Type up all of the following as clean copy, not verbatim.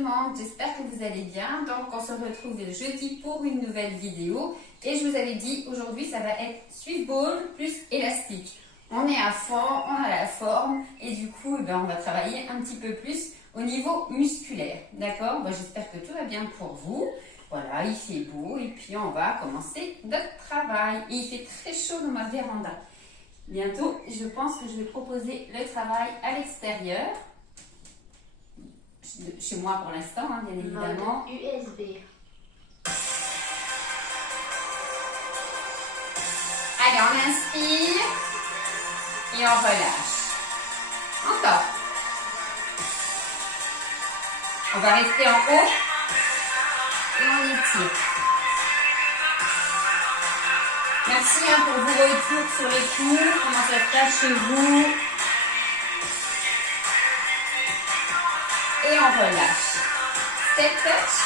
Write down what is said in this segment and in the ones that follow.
demande, j'espère que vous allez bien. Donc on se retrouve jeudi pour une nouvelle vidéo. Et je vous avais dit, aujourd'hui ça va être Swiss ball plus élastique. On est à fond, on a la forme et du coup on va travailler un petit peu plus au niveau musculaire. D'accord? J'espère que tout va bien pour vous. Voilà, il fait beau et puis on va commencer notre travail. Et il fait très chaud dans ma véranda. Bientôt, je pense que je vais proposer le travail à l'extérieur. Chez moi pour l'instant, bien évidemment. USB. Allez, on inspire et on relâche. Encore. On va rester en haut et on étire. Merci pour vos retours sur les cours, comment ça se passe chez vous. Et on relâche. Step touch.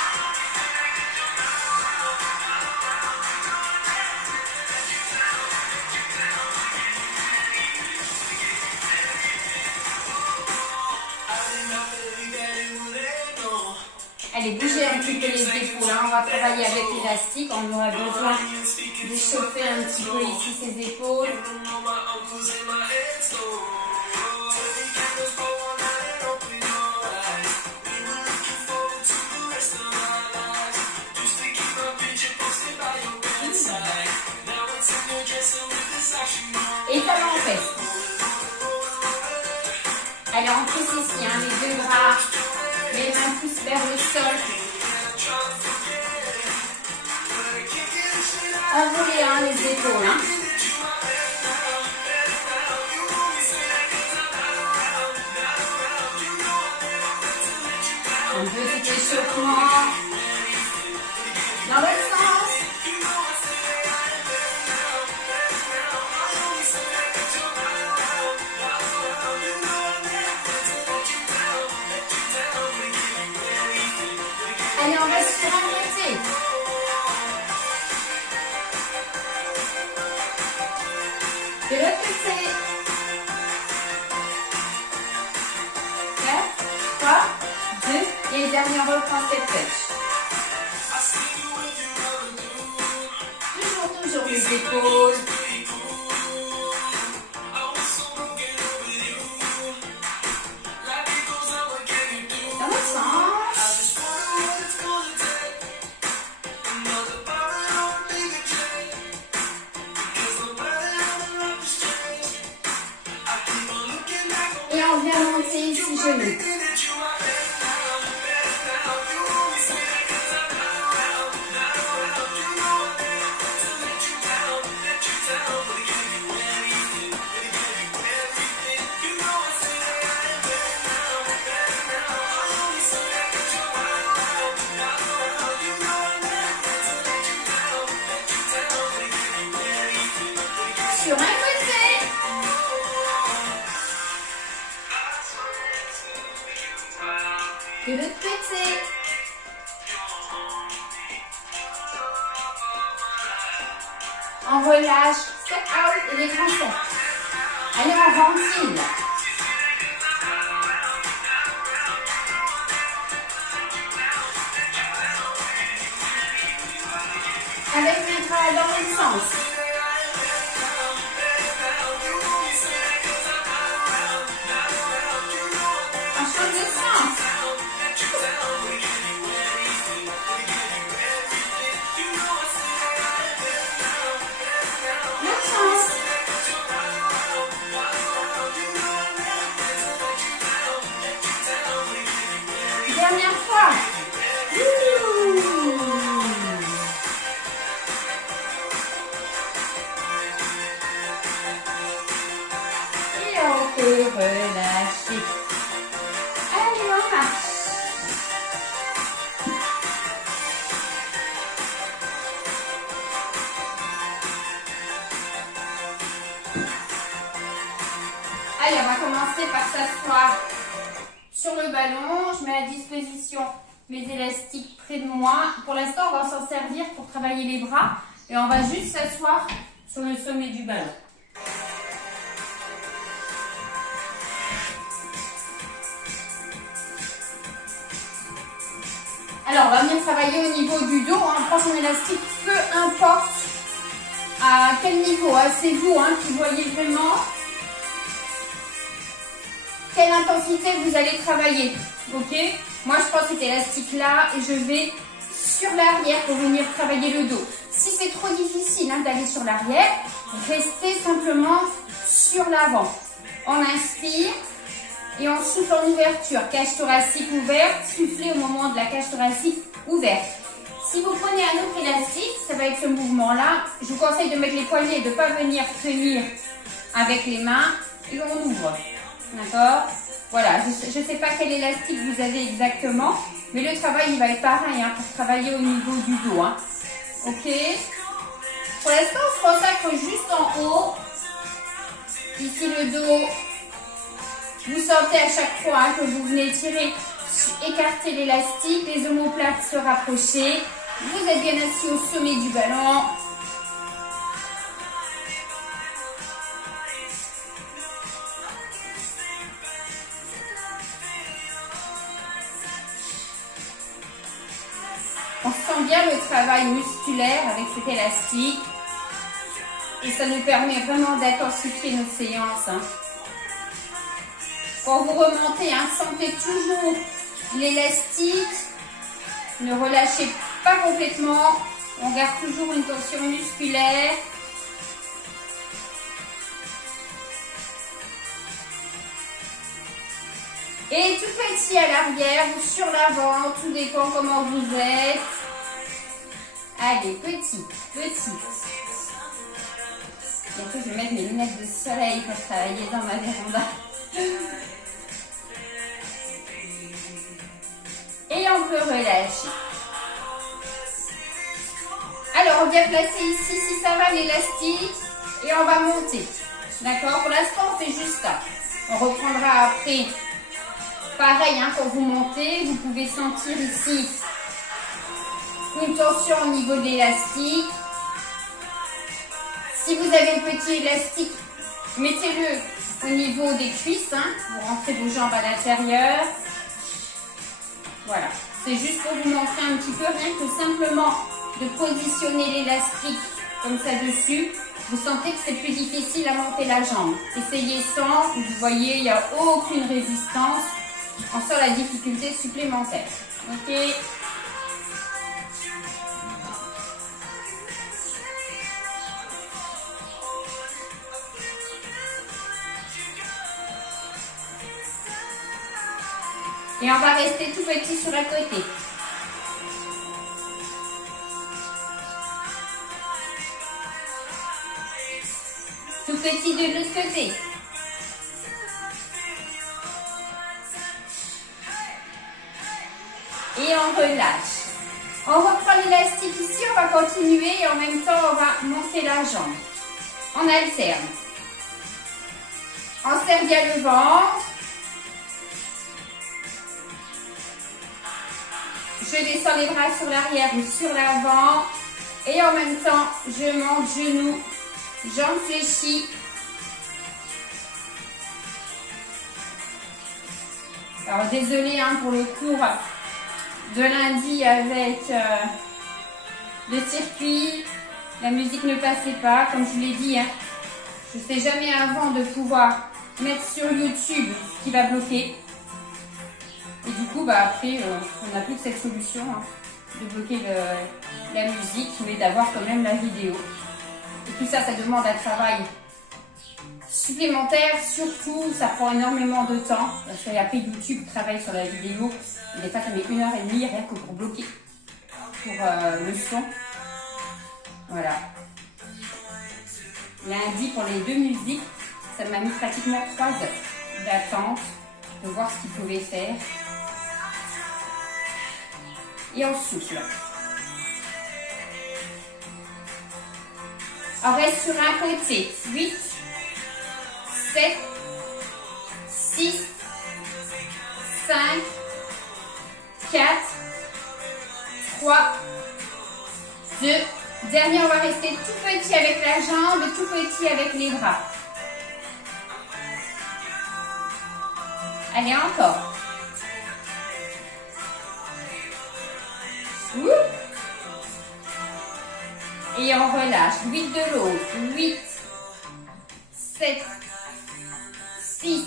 Allez, bougez un petit peu les épaules. On va travailler avec l'élastique. On aura besoin de chauffer un petit peu ici ses épaules. Et talons en fesses. Allez, on pousse ici, les deux bras, les mains poussent vers le sol. Enroulez les épaules. Un petit échauffement. Dans l'autre sens. Allez, on reste sur un côté. De l'autre côté. 4, 3, 2, et le dernier on reprend cette touch. Toujours les épaules. Dans l'autre sens. Et on vient monter ici, genoux. Sur un côté. De l'autre côté. On relâche. Step out et les grands steps. Allez, on ventile. Avec les bras dans l'autre sens. On change de sens. L'autre sens. Dernière fois. Et on peut relâcher. Allez, on marche. Allez, on va commencer par s'asseoir sur le ballon. Je mets à disposition mes élastiques près de moi. Pour l'instant, on va s'en servir pour travailler les bras. Et on va juste s'asseoir sur le sommet du ballon. Alors, on va venir travailler au niveau du dos. On prend son élastique, peu importe à quel niveau. C'est vous qui voyez vraiment quelle intensité vous allez travailler. Ok? Moi, je prends cet élastique-là et je vais sur l'arrière pour venir travailler le dos. Si c'est trop difficile d'aller sur l'arrière, restez simplement sur l'avant. On inspire et on souffle en ouverture. Cage thoracique ouverte, soufflez au moment de la cage thoracique ouverte. Si vous prenez un autre élastique, ça va être ce mouvement-là. Je vous conseille de mettre les poignets et de ne pas venir tenir avec les mains et on ouvre. D'accord? Voilà, je ne sais pas quel élastique vous avez exactement, mais le travail il va être pareil pour travailler au niveau du dos. Ok? Pour l'instant, on se consacre juste en haut. Ici le dos. Vous sentez à chaque fois que vous venez tirer, écarter l'élastique, les omoplates se rapprocher. Vous êtes bien assis au sommet du ballon. On sent bien le travail musculaire avec cet élastique. Et ça nous permet vraiment d'intensifier nos séances. Quand vous remontez, sentez toujours l'élastique. Ne relâchez pas complètement. On garde toujours une tension musculaire. Et tout petit à l'arrière ou sur l'avant, tout dépend comment vous êtes. Allez, petit, petit. Bientôt, je vais mettre mes lunettes de soleil pour travailler dans ma véranda. Et on peut relâcher. Alors, on vient placer ici, si ça va, l'élastique. Et on va monter. D'accord? Pour l'instant, on fait juste ça. On reprendra après. Pareil, quand vous montez, vous pouvez sentir ici une tension au niveau de l'élastique. Si vous avez un petit élastique, mettez-le au niveau des cuisses. Vous rentrez vos jambes à l'intérieur. Voilà. C'est juste pour vous montrer un petit peu, rien que simplement de positionner l'élastique comme ça dessus. Vous sentez que c'est plus difficile à monter la jambe. Essayez sans, vous voyez, il n'y a aucune résistance. On sent la difficulté supplémentaire. Ok? Et on va rester tout petit sur un côté. Tout petit de l'autre côté. Et on relâche. On reprend l'élastique ici, on va continuer et en même temps on va monter la jambe. On alterne. On serre bien le ventre. Je descends les bras sur l'arrière ou sur l'avant. Et en même temps, je monte genoux, jambes fléchies. Alors désolée pour le cours de lundi avec le circuit. La musique ne passait pas, comme je vous l'ai dit. Je ne sais jamais avant de pouvoir mettre sur YouTube ce qui va bloquer. Et du coup, après, on n'a plus que cette solution de bloquer la musique, mais d'avoir quand même la vidéo. Et tout ça, ça demande un travail supplémentaire. Surtout, ça prend énormément de temps. Parce qu'après, YouTube travaille sur la vidéo. Et des fois, ça met 1h30 rien que pour bloquer. Pour le son. Voilà. Lundi, pour les deux musiques, ça m'a mis pratiquement 3 heures d'attente de voir ce qu'il pouvait faire. Et on souffle. On reste sur un côté. 8, 7, 6, 5, 4, 3, 2. Dernier, on va rester tout petit avec la jambe, tout petit avec les bras. Allez, encore. Ouh. Et on relâche. 8 de l'autre. 8, 7, 6,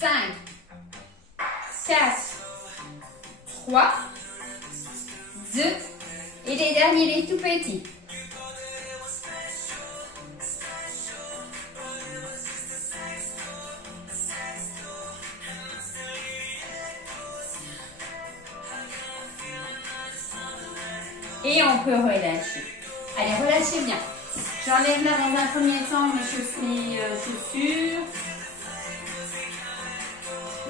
5, 4, 3, 2, et les derniers, les tout petits. Et on peut relâcher. Allez, relâchez bien. J'enlève là dans un premier temps mes chaussures.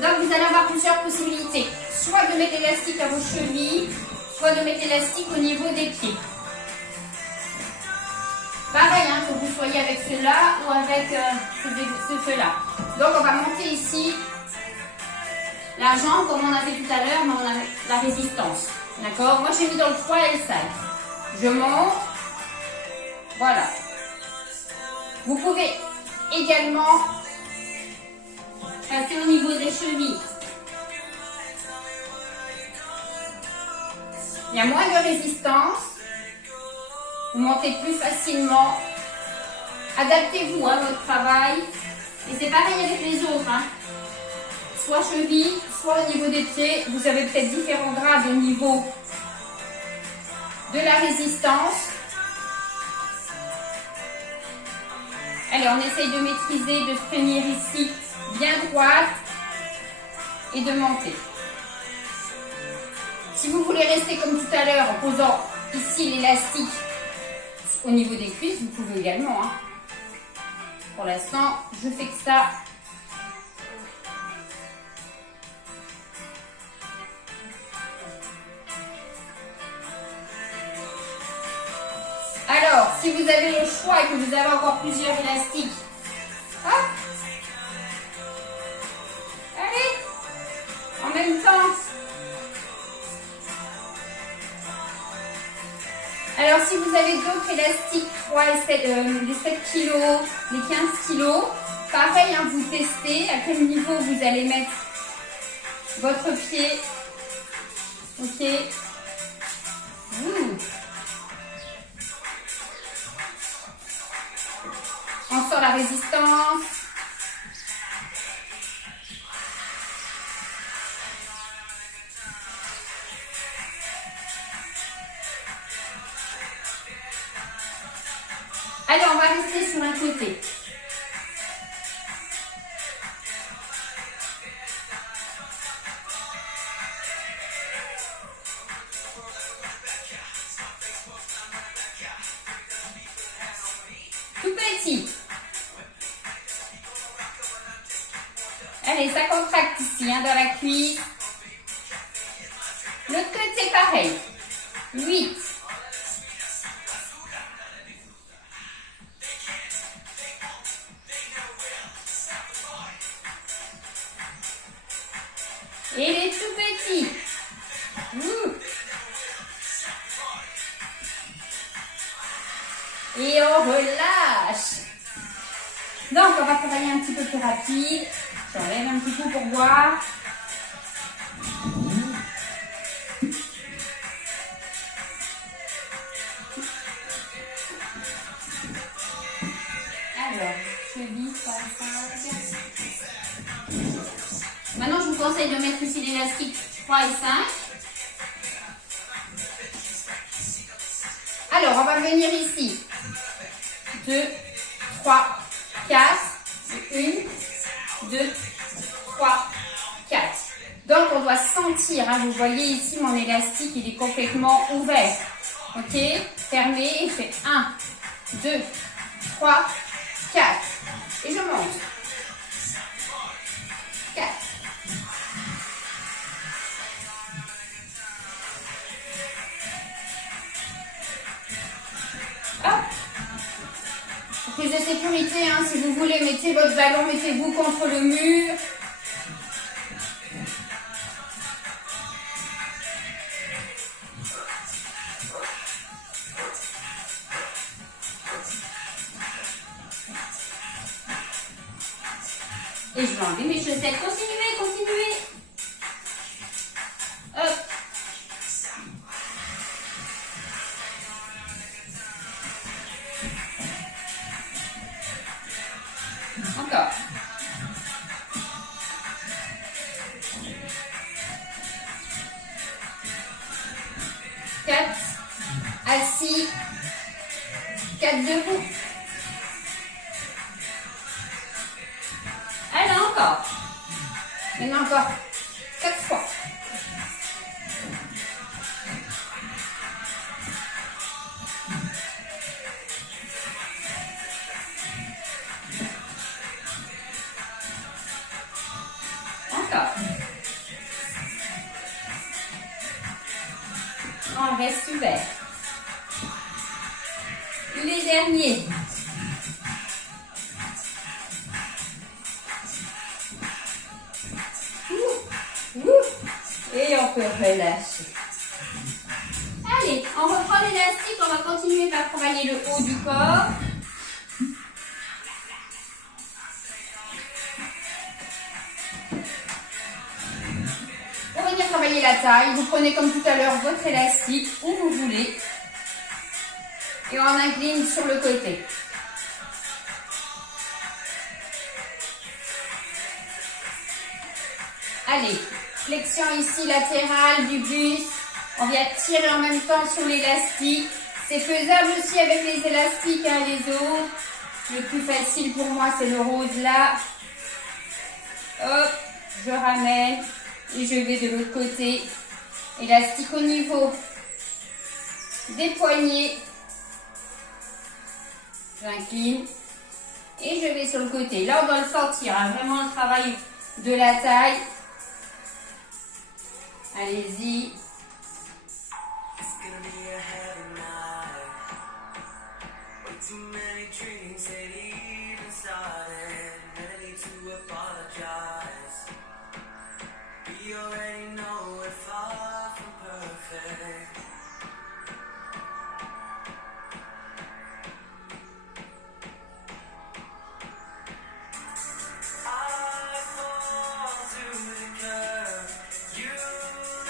Donc vous allez avoir plusieurs possibilités. Soit de mettre l'élastique à vos chevilles, soit de mettre l'élastique au niveau des pieds. Pareil, hein, que vous soyez avec ceux-là ou avec ceux-là. Donc on va monter ici la jambe comme on a fait tout à l'heure, mais on a la résistance. D'accord? Moi j'ai mis dans le 3 et le 5. Je monte. Voilà. Vous pouvez également passer au niveau des chevilles. Il y a moins de résistance. Vous montez plus facilement. Adaptez-vous à votre travail. Et c'est pareil avec les autres. Hein. Soit cheville, soit au niveau des pieds. Vous avez peut-être différents grades au niveau de la résistance. Allez, on essaye de maîtriser, de se tenir ici bien droite et de monter. Si vous voulez rester comme tout à l'heure en posant ici l'élastique au niveau des cuisses, vous pouvez également. Hein. Pour l'instant, je fais que ça. Alors, si vous avez le choix et que vous avez encore plusieurs élastiques, hop, allez, en même temps. Alors, si vous avez d'autres élastiques, 3 et 7, les 7 kg, les 15 kg, pareil, hein, vous testez à quel niveau vous allez mettre votre pied. Ok. On sort la résistance. Allez, on va rester sur un côté. Tout petit. Allez, ça contracte ici, hein, dans la cuisse. L'autre côté, pareil. 8. Et les tout petits. Et on relâche. Donc, on va travailler un petit peu plus rapide. J'enlève un petit peu pour voir. Alors, cheville, 3 et 5. Maintenant, je vous conseille de mettre ici l'élastique 3 et 5. Alors, on va venir ici. 2, 3, 4. 1, 2, 3, 4. Donc, on doit sentir. Hein, vous voyez ici, mon élastique, il est complètement ouvert. Ok? Fermé. Et je fais 1, 2, 3, 4. Et je monte. 4. Hop. Pour plus de sécurité, hein, si vous voulez, mettez votre ballon, mettez-vous contre le mur. Et je vais enlever mes chaussettes. Continuez, continuez. Hop. 4 debout. Allez, encore. Maintenant encore 4 fois. Encore. On reste ouvert. Les derniers. Et on peut relâcher. Allez, on reprend l'élastique. On va continuer par travailler le haut du corps. Pour venir travailler la taille, vous prenez comme tout à l'heure votre élastique où vous voulez. Et on incline sur le côté. Allez, flexion ici latérale du buste. On vient tirer en même temps sur l'élastique. C'est faisable aussi avec les élastiques, hein, les autres. Le plus facile pour moi, c'est le rose là. Hop, je ramène et je vais de l'autre côté. Élastique au niveau des poignets. J'incline et je vais sur le côté. Là, on doit le sortir, hein, vraiment le travail de la taille. Allez-y.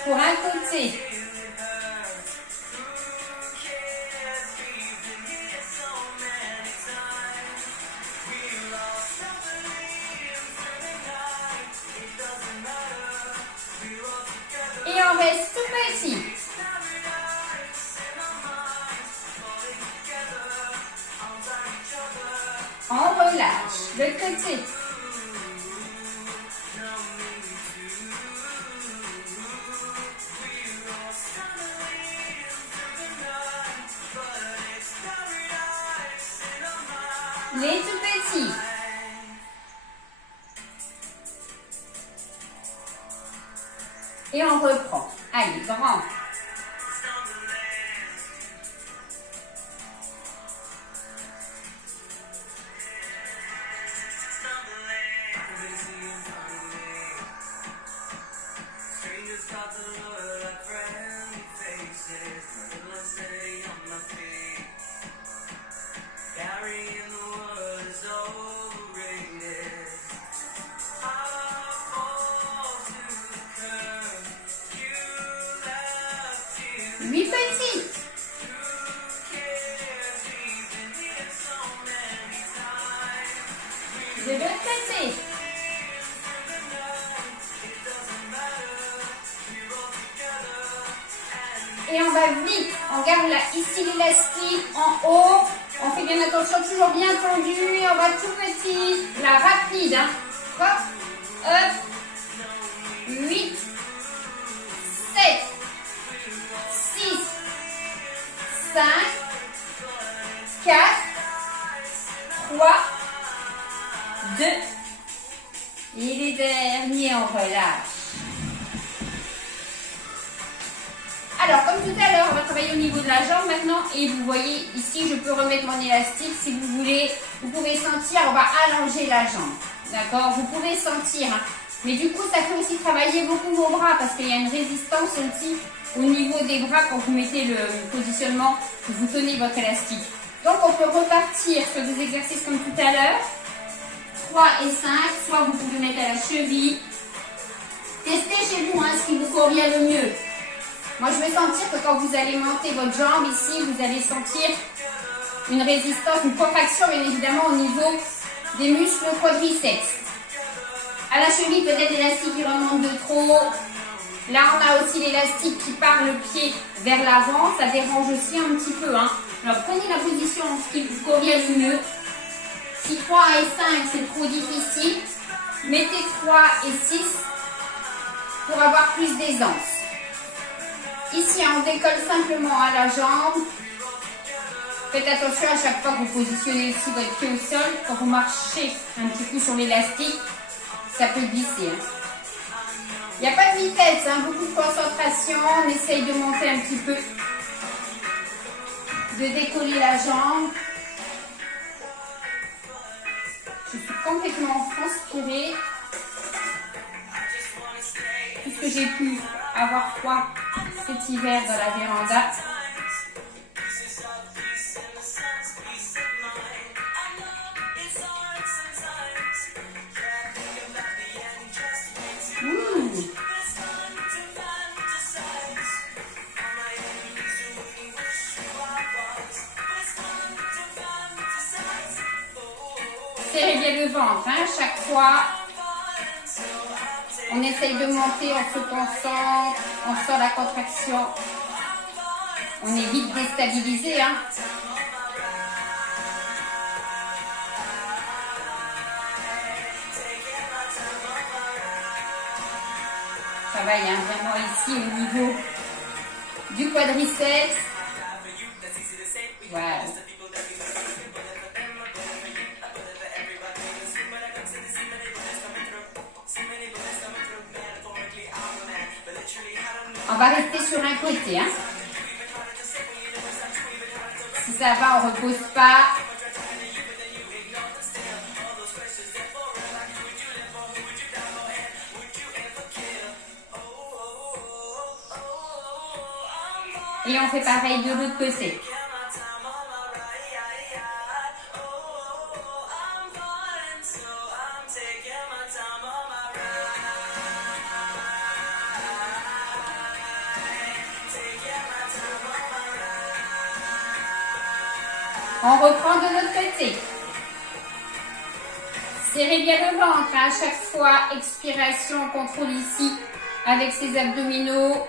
Pour un côté. Et on reste tout petit. On relâche le côté. Les tout petits. Et on reprend. Allez, grand. Huit petits. De l'autre côté. Et on va vite. On garde là, ici l'élastique en haut. On fait bien attention, toujours bien tendu. Et on va tout petit. Là, rapide. Hein. Hop, hop. 8, 7, 6, 5, 4, 3, 2. Et les derniers, on relâche. Alors, comme tout à l'heure, on va travailler au niveau de la jambe maintenant. Et vous voyez, ici, je peux remettre mon élastique. Si vous voulez, vous pouvez sentir, on va allonger la jambe. D'accord? Vous pouvez sentir. Hein. Mais du coup, ça fait aussi travailler beaucoup vos bras parce qu'il y a une résistance aussi au niveau des bras quand vous mettez le positionnement, que vous tenez votre élastique. Donc, on peut repartir sur des exercices comme tout à l'heure. 3 et 5, soit vous pouvez mettre à la cheville. Testez chez vous hein, ce qui vous convient le mieux. Moi, je vais sentir que quand vous allez monter votre jambe ici, vous allez sentir une résistance, une contraction bien évidemment au niveau des muscles quadriceps. À la cheville, peut-être l'élastique qui remonte de trop. Là, on a aussi l'élastique qui part le pied vers l'avant. Ça dérange aussi un petit peu. Hein. Alors prenez la position qui vous convient le mieux. Si 3 et 5 c'est trop difficile, mettez 3 et 6 pour avoir plus d'aisance. Ici, on décolle simplement à la jambe. Faites attention à chaque fois que vous positionnez aussi votre pied au sol. Quand vous marchez un petit coup sur l'élastique, ça peut glisser. Il n'y a pas de vitesse, beaucoup de concentration. On essaye de monter un petit peu, de décoller la jambe. Je suis complètement transpirée. Puisque j'ai pu avoir froid cet hiver dans la véranda. Serrez bien le ventre, chaque fois. On essaye de monter, on se concentre, on sent la contraction. On est vite déstabilisé. Ça va, il y a vraiment ici au niveau du quadriceps. Voilà. On va rester sur un côté. Si ça va, on ne repose pas. Et on fait pareil de l'autre côté. On reprend de l'autre côté. Serrez bien le ventre. À chaque fois, expiration, on contrôle ici avec ses abdominaux.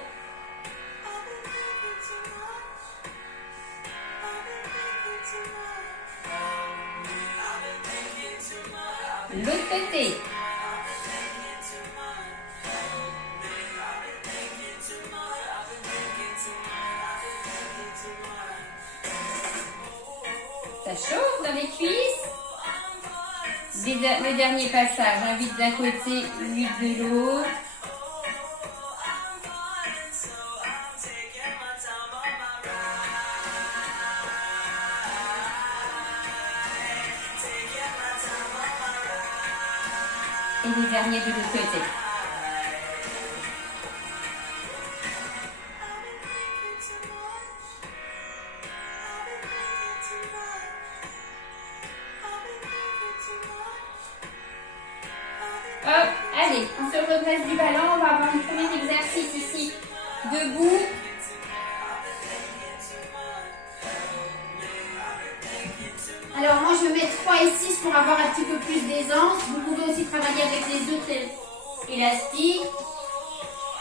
L'autre côté. Ça chauffe dans les cuisses. Le dernier passage, un vide d'un côté, vide de l'autre. Et le dernier de l'autre côté. Hop, allez, on se redresse du ballon. On va avoir un premier exercice ici, debout. Alors moi je mets 3 et 6 pour avoir un petit peu plus d'aisance. Vous pouvez aussi travailler avec les autres élastiques.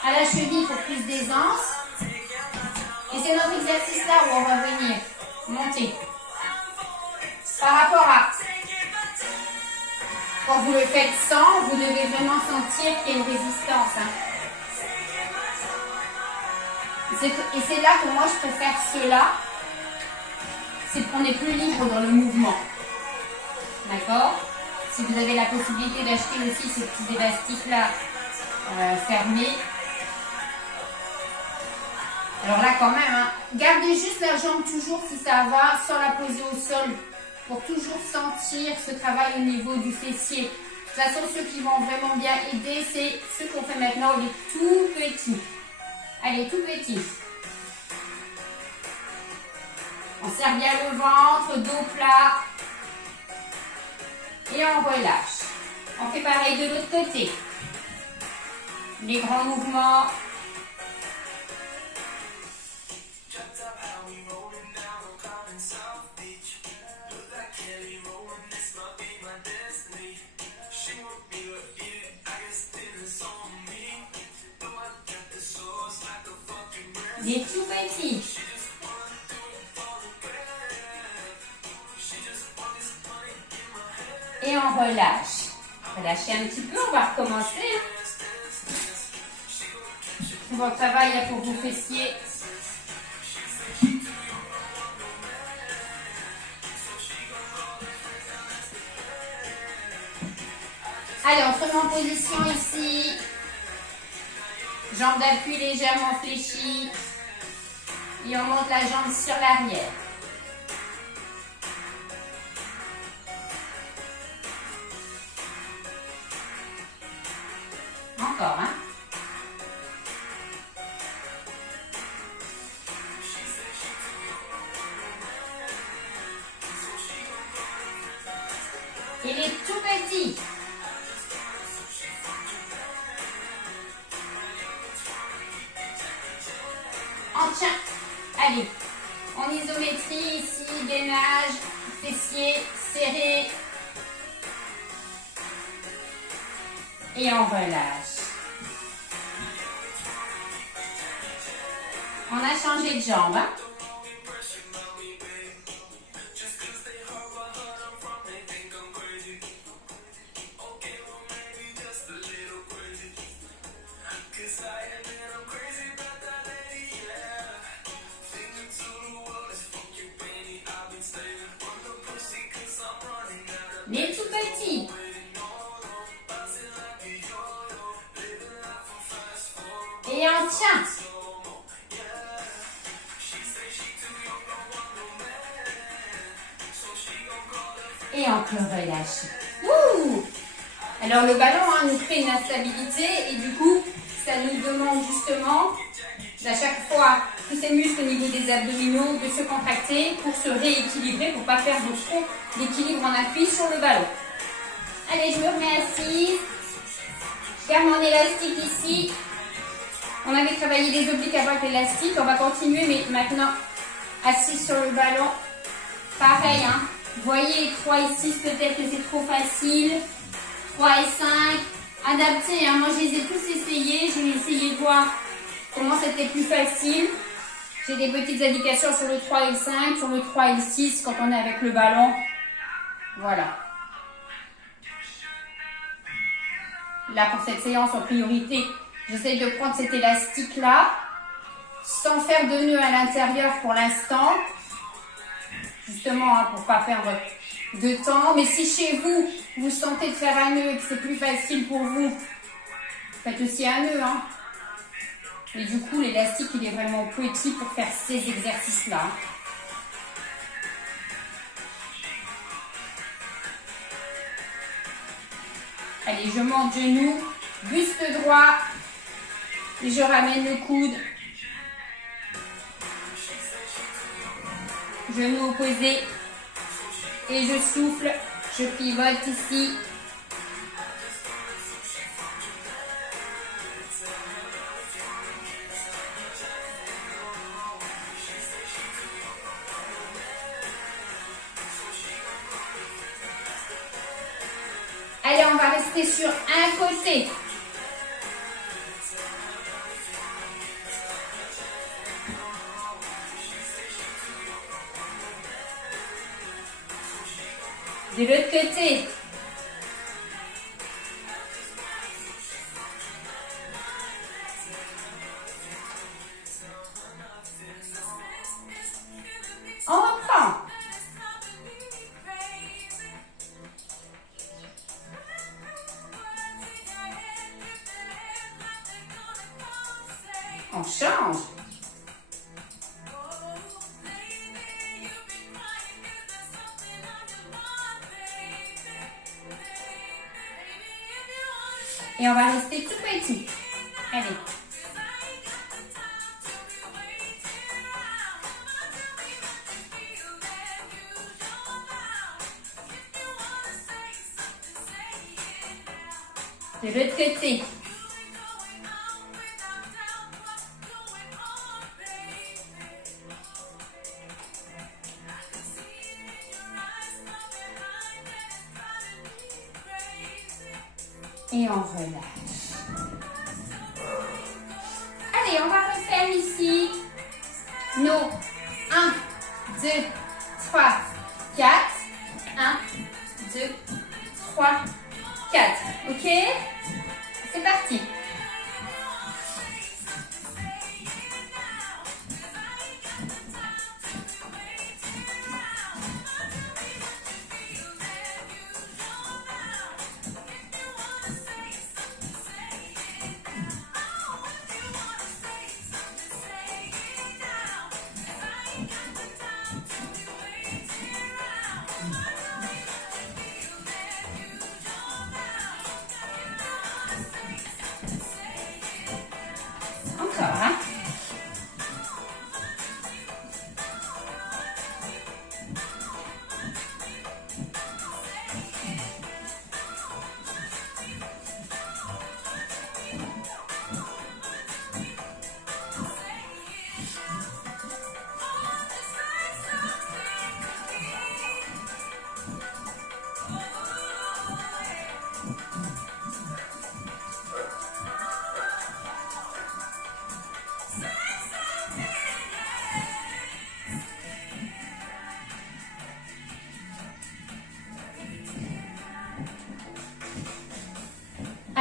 À la cheville pour plus d'aisance. Et c'est notre exercice là où on va venir monter. Par rapport à quand vous le faites sans, vous devez vraiment sentir qu'il y a une résistance. Et c'est là que moi je préfère cela. C'est qu'on est plus libre dans le mouvement. D'accord? Si vous avez la possibilité d'acheter aussi ces petits élastiques-là fermés. Alors là quand même, gardez juste la jambe toujours si ça va, sans la poser au sol. Pour toujours sentir ce travail au niveau du fessier. De toute façon, ceux qui vont vraiment bien aider, c'est ceux qu'on fait maintenant, les tout petits. Allez, tout petits. On serre bien le ventre, dos plat. Et on relâche. On fait pareil de l'autre côté. Les grands mouvements. Des tout petits. on relâche. Relâchez un petit peu, on va recommencer. Bon travail là pour vos fessiers. Allez, on se remet en position ici. Jambes d'appui légèrement fléchies. Et on monte la jambe sur l'arrière. Encore, hein? Et les tout petits. On tient. Allez. En isométrie, ici, gainage, fessiers serrés. Et on relâche. On a changé de jambe, hein? Les tout petits. Et on tient. Et encore relâche. Ouh! Alors le ballon nous crée une instabilité et du coup, ça nous demande justement à chaque fois tous ces muscles au niveau des abdominaux de se contracter pour se rééquilibrer, pour ne pas perdre trop d'équilibre en appui sur le ballon. Allez, je me remets assise. Je garde mon élastique ici. On avait travaillé les obliques avec l'élastique. On va continuer, mais maintenant, assise sur le ballon. Pareil, hein. Vous voyez les 3 et 6, peut-être que c'est trop facile. 3 et 5. Adapté, hein. Moi, je les ai tous essayés. J'ai essayé de voir comment c'était plus facile. J'ai des petites indications sur le 3 et le 5, sur le 3 et le 6 quand on est avec le ballon. Voilà. Là, pour cette séance en priorité, j'essaye de prendre cet élastique-là, sans faire de nœud à l'intérieur pour l'instant. Justement, hein, pour ne pas perdre de temps. Mais si chez vous, vous sentez de faire un nœud et que c'est plus facile pour vous, faites aussi un nœud, hein. Et du coup, l'élastique, il est vraiment petit pour faire ces exercices-là. Allez, je monte genoux, buste droit, et je ramène le coude. Genou opposé, et je souffle, je pivote ici. Allez, on va rester sur un côté. De l'autre côté. On reprend. On change. Et on va rester tout petit. Allez. De l'autre côté. Et on relâche. Allez, on va refaire ici nos 1, 2, 3, 4. 1, 2, 3,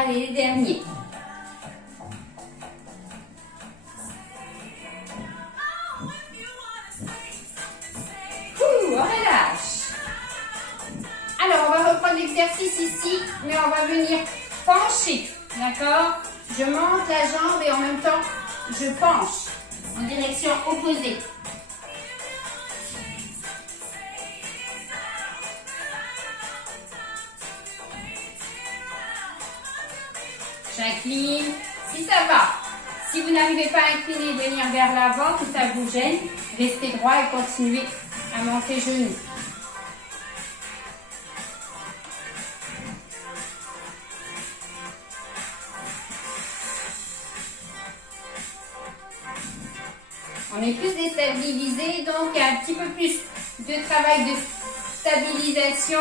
Allez, les derniers. On relâche. Alors, on va reprendre l'exercice ici, mais on va venir pencher. D'accord? Je monte la jambe et en même temps, je penche en direction opposée. J'incline. Si ça va, si vous n'arrivez pas à incliner, venir vers l'avant, que ça vous gêne, restez droit et continuez à monter genoux. On est plus déstabilisé, donc il y a un petit peu plus de travail de stabilisation.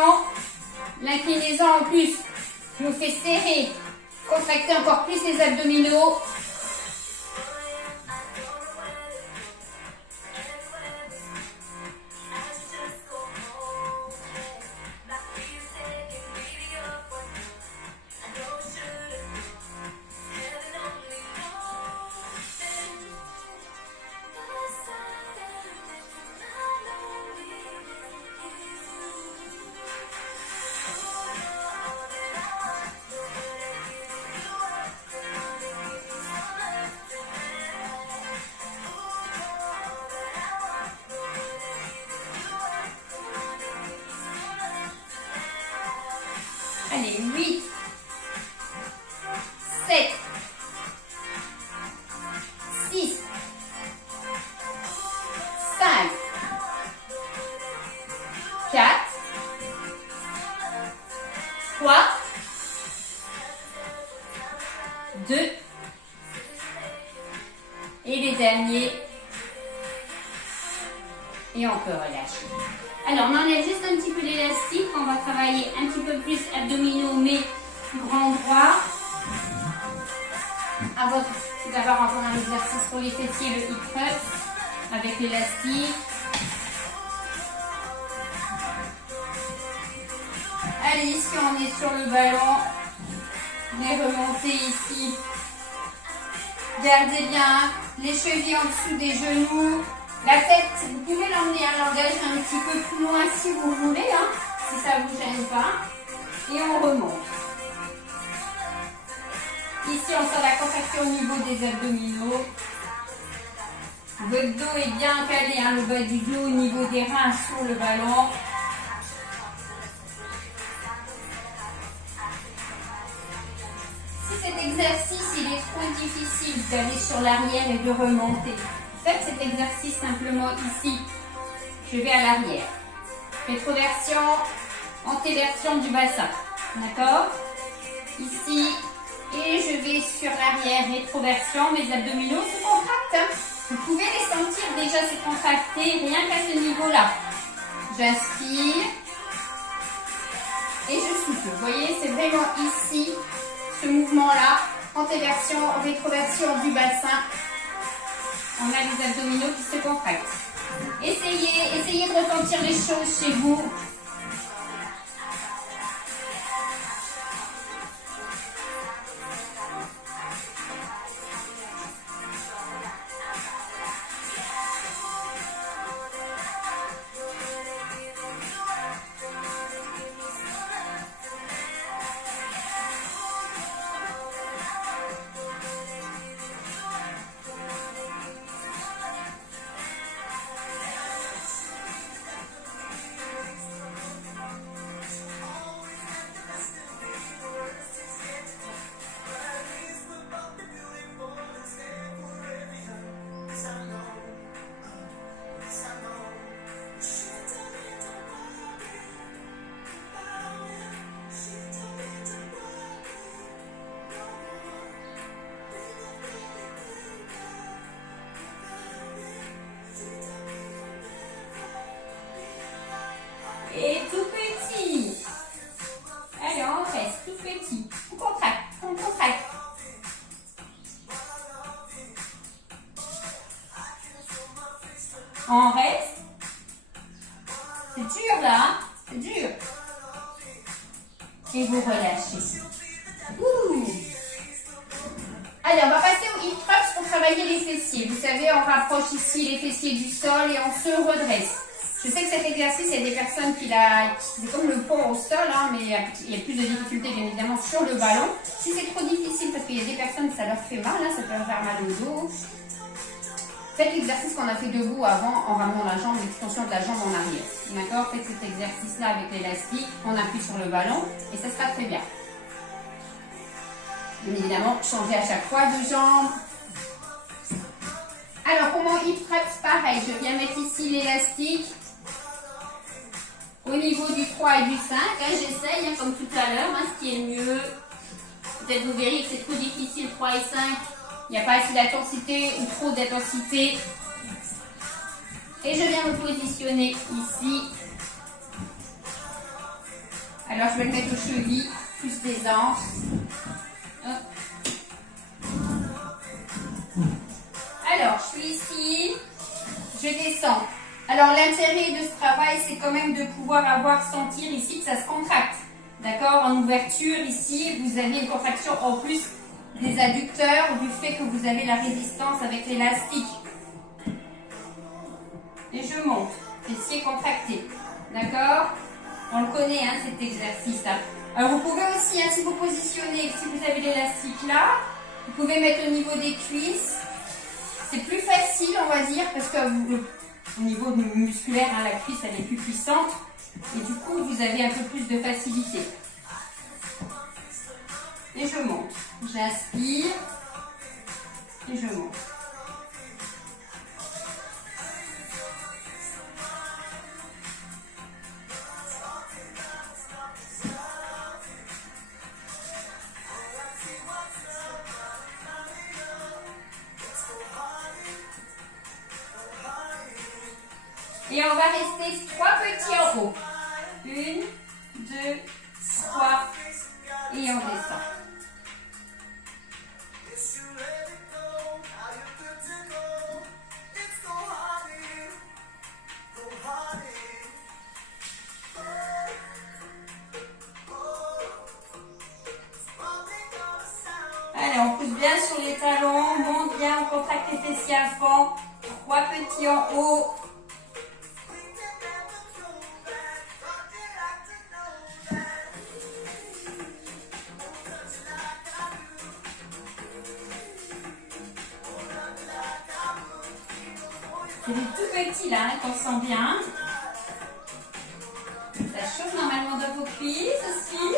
L'inclinaison en plus nous fait serrer, contracter encore plus les abdominaux. Allez, 8, 7, 6, 5, 4, 3, 2, et les derniers. Et on peut relâcher. Alors, on enlève juste un petit peu l'élastique. On va travailler un petit peu plus abdominaux, mais grand droit. Avant d'avoir encore un exercice pour les fessiers, le hip thrust avec l'élastique. Allez, ici, on est sur le ballon. Les remontées ici. Gardez bien les chevilles en dessous des genoux. La tête, vous pouvez l'emmener à l'engagé un petit peu plus loin si vous voulez, hein, si ça ne vous gêne pas. Et on remonte. Ici, on sent la contraction au niveau des abdominaux. Votre dos est bien calé, hein, le bas du dos au niveau des reins sur le ballon. Si cet exercice il est trop difficile d'aller sur l'arrière et de remonter, faites cet exercice simplement ici. Je vais à l'arrière. Rétroversion, antéversion du bassin. D'accord? Ici. Et je vais sur l'arrière, rétroversion. Mes abdominaux se contractent. Hein. Vous pouvez les sentir déjà se contracter rien qu'à ce niveau-là. J'aspire. Et je souffle. Vous voyez, c'est vraiment ici, ce mouvement-là. Antéversion, rétroversion du bassin. On a les abdominaux qui se contractent. Essayez de ressentir les choses chez vous. Et tout petit. Allez, on reste tout petit. On contracte, on contracte. On reste. C'est dur là, hein? C'est dur. Et vous relâchez. Ouh. Allez, on va passer au hip thrust pour travailler les fessiers. Vous savez, on rapproche ici les fessiers du sol et on se redresse. Je sais que cet exercice, il y a des personnes c'est comme le pont au sol, hein, mais il y a plus de difficultés bien évidemment sur le ballon. Si c'est trop difficile, parce qu'il y a des personnes, ça leur fait mal, hein, ça peut leur faire mal au dos. Faites l'exercice qu'on a fait debout avant en ramenant la jambe, l'extension de la jambe en arrière. D'accord? Faites cet exercice-là avec l'élastique, on appuie sur le ballon et ça sera très bien. Bien évidemment, changez à chaque fois de jambe. Alors, pour mon hip thrust, pareil, je viens mettre ici l'élastique au niveau du 3 et du 5. Hein, j'essaye, hein, comme tout à l'heure, hein, ce qui est mieux. Peut-être vous verrez que c'est trop difficile, 3 et 5. Il n'y a pas assez d'intensité ou trop d'intensité. Et je viens me positionner ici. Alors, je vais le mettre aux chevilles, plus d'aisance. Alors, je suis ici, je descends. Alors, l'intérêt de ce travail, c'est quand même de pouvoir sentir ici que ça se contracte. D'accord? En ouverture, ici, vous avez une contraction en plus des adducteurs du fait que vous avez la résistance avec l'élastique. Et je monte, fessier contracté. D'accord? On le connaît, hein, cet exercice. Hein. Alors, vous pouvez aussi, hein, si vous positionnez, si vous avez l'élastique là, vous pouvez mettre au niveau des cuisses. C'est plus facile, on va dire, parce que au niveau musculaire, hein, la cuisse, elle est plus puissante. Et du coup, vous avez un peu plus de facilité. Et je monte. J'inspire. Et je monte. Et on va rester 3 petits en haut. 1, 2, 3 et on descend. Allez, on pousse bien sur les talons, on monte bien, on contracte les fessiers à fond. 3 petits en haut. C'est des tout petits là, hein, qu'on sent bien. Ça chauffe normalement dans vos cuisses aussi.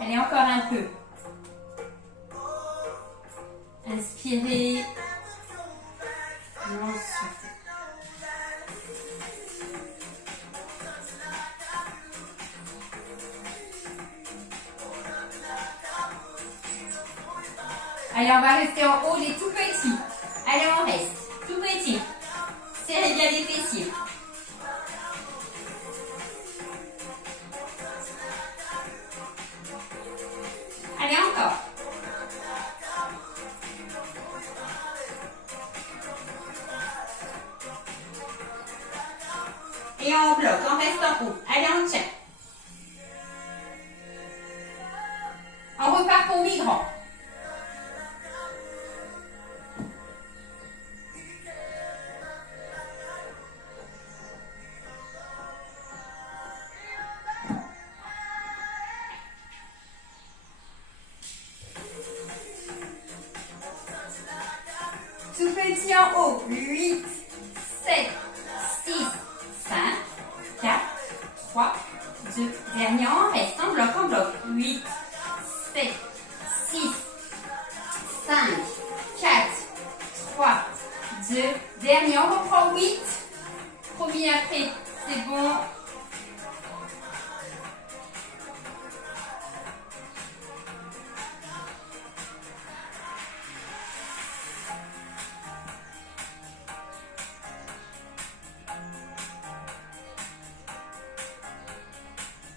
Allez, encore un peu. Inspirez. Non, soufflez. Allez, on va rester en haut les tout petits. Allez, on reste. Tout petit. Serrez bien les fessiers. Allez, encore. Et on bloque, on reste en haut. Allez, on tient. On repart pour migrant. Tout petit en haut. 8, 7, 6, 5, 4, 3, 2. Dernier, on reste. On bloque, on bloque. 8, 7, 6, 5, 4, 3, 2. Dernier, on reprend 8. Promis après, c'est bon.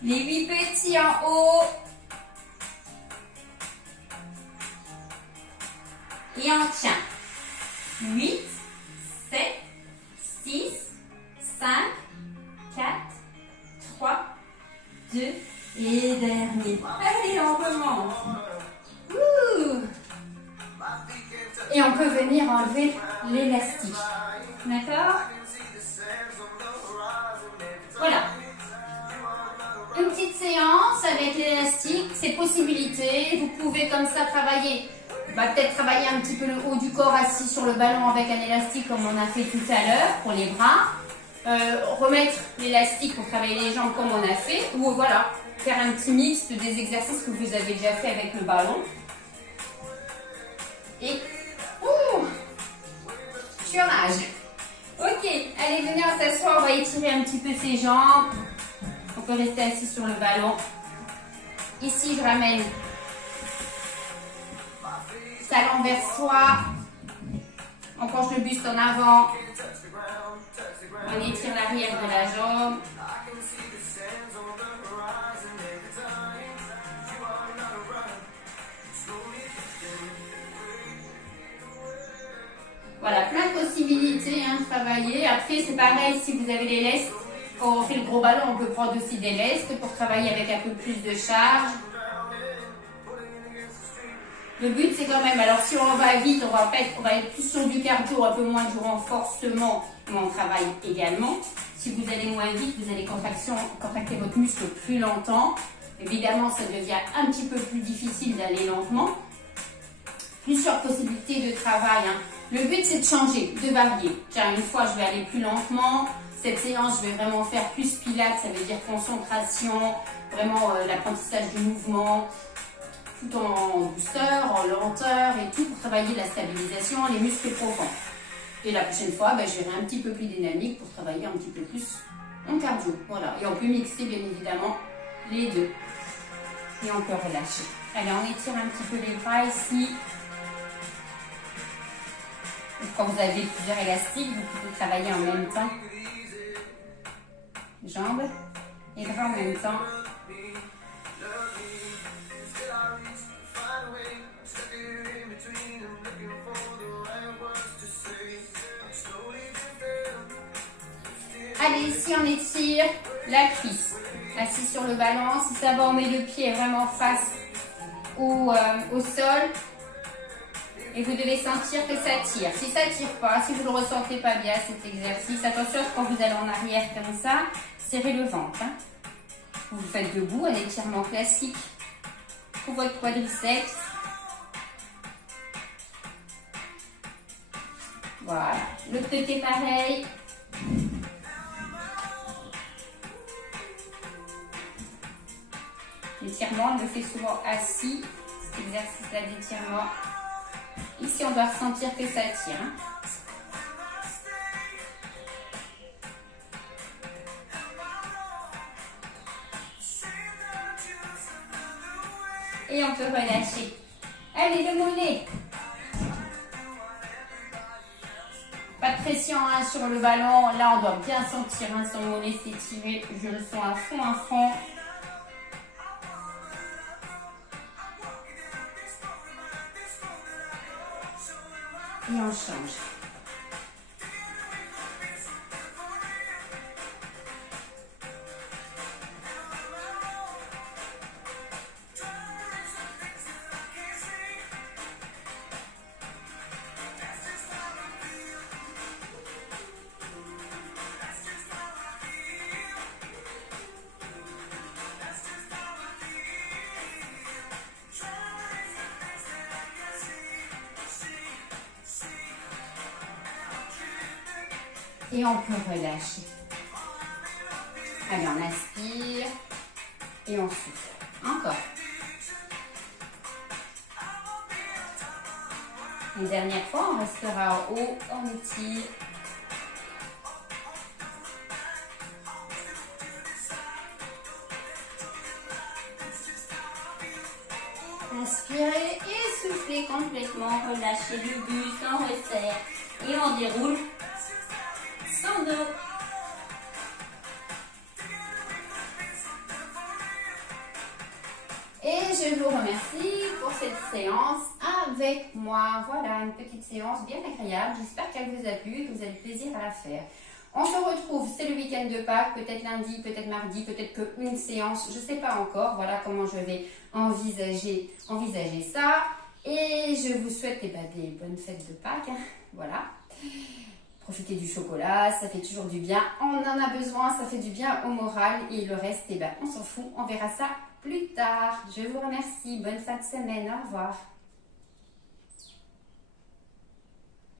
Les 8 petits en haut. Et on tient. 8, 7, 6, 5, 4, 3, 2 et dernier. Allez, on remonte. Ouh. Et on peut venir enlever l'élastique. D'accord? Voilà. Une petite séance avec l'élastique, c'est possibilité. Vous pouvez comme ça travailler. Peut-être travailler un petit peu le haut du corps assis sur le ballon avec un élastique comme on a fait tout à l'heure pour les bras. Remettre l'élastique pour travailler les jambes comme on a fait. Ou voilà, faire un petit mix des exercices que vous avez déjà fait avec le ballon. Et je suis en nage. Ok, allez, venez, on s'asseoir, on va étirer un petit peu ses jambes. On peut rester assis sur le ballon. Ici, je ramène talon vers soi. On penche le buste en avant. On étire l'arrière de la jambe. Voilà, plein de possibilités de travailler. Après, c'est pareil, si vous avez les lestes, quand on fait le gros ballon, on peut prendre aussi des lestes pour travailler avec un peu plus de charge. Le but, c'est quand même, alors si on va vite, on va être plus sur du cardio, un peu moins du renforcement, mais on travaille également. Si vous allez moins vite, vous allez contracter votre muscle plus longtemps. Évidemment, ça devient un petit peu plus difficile d'aller lentement. Plusieurs possibilités de travail. Le but, c'est de changer, de varier. Tiens, une fois, je vais aller plus lentement. Cette séance, je vais vraiment faire plus pilates, ça veut dire concentration, vraiment l'apprentissage du mouvement, tout en douceur, en lenteur et tout pour travailler la stabilisation, les muscles profonds. Et la prochaine fois, je verrai un petit peu plus dynamique pour travailler un petit peu plus en cardio. Voilà. Et on peut mixer bien évidemment les deux. Et on peut relâcher. Allez, on étire un petit peu les bras ici. Et quand vous avez plusieurs élastiques, vous pouvez travailler en même temps. Jambes et bras en même temps. Allez, ici on étire la cuisse. Assis sur le ballon, si ça va, on met le pied vraiment face au sol. Et vous devez sentir que ça tire. Si ça ne tire pas, si vous ne le ressentez pas bien cet exercice, attention quand vous allez en arrière comme ça, serrez le ventre. Vous le faites debout, un étirement classique pour votre quadriceps. Voilà, l'autre côté pareil. L'étirement, on le fait souvent assis, cet exercice-là d'étirement. Ici, on doit ressentir que ça tire. Et on peut relâcher. Allez, le mollet. Pas de pression sur le ballon. Là, on doit bien sentir son mollet s'étirer. Je le sens à fond, à fond. Et on change. Et on peut relâcher. Allez, on aspire et on souffle. Encore. Une dernière fois, on restera en haut, on étire. Inspirez et soufflez complètement. Relâchez le buste, on resserre et on déroule. Sans dos. je vous remercie pour cette séance avec moi. Voilà, une petite séance bien agréable. J'espère qu'elle vous a plu et que vous avez plaisir à la faire. On se retrouve, c'est le week-end de Pâques, peut-être lundi, peut-être mardi, peut-être qu'une séance, je ne sais pas encore. Voilà comment je vais envisager ça. Et je vous souhaite des bonnes fêtes de Pâques. Hein. Voilà. Profitez du chocolat, ça fait toujours du bien. On en a besoin, ça fait du bien au moral. Et le reste, on s'en fout. On verra ça plus tard. Je vous remercie. Bonne fin de semaine. Au revoir.